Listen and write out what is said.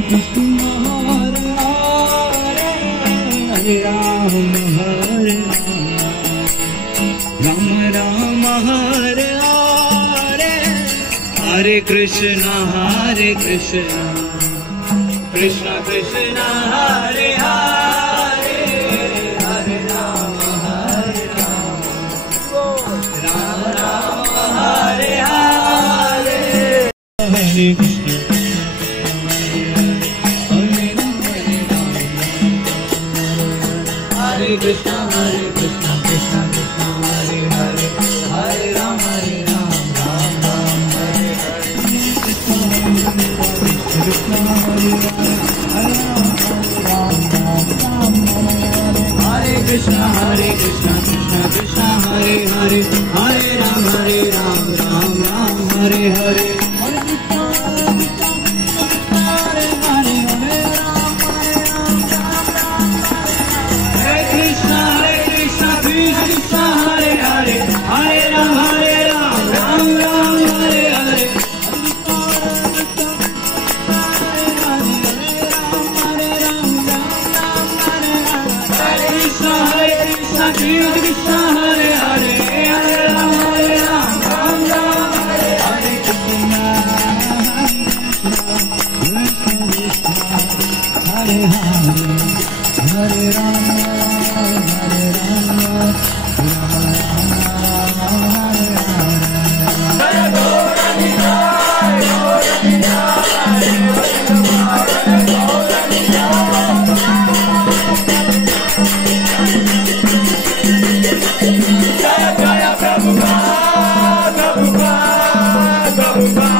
Krishna Hare Hare, Hare Ram Hare Ram, Ram Ram Hare Hare, Hare Krishna Krishna Krishna Hare Hare, Hare Ram Ram Ram Hare Hare, Hare Krishna Hare Krishna Krishna Krishna Hare Hare, Hare Ram Ram Ram Hare Hare, Krishna Hare Hare Krishna Krishna Krishna Hare Hare, Hare Ram Ram Ram Hare Hare, Prabhupada, Prabhupada, Prabhupada.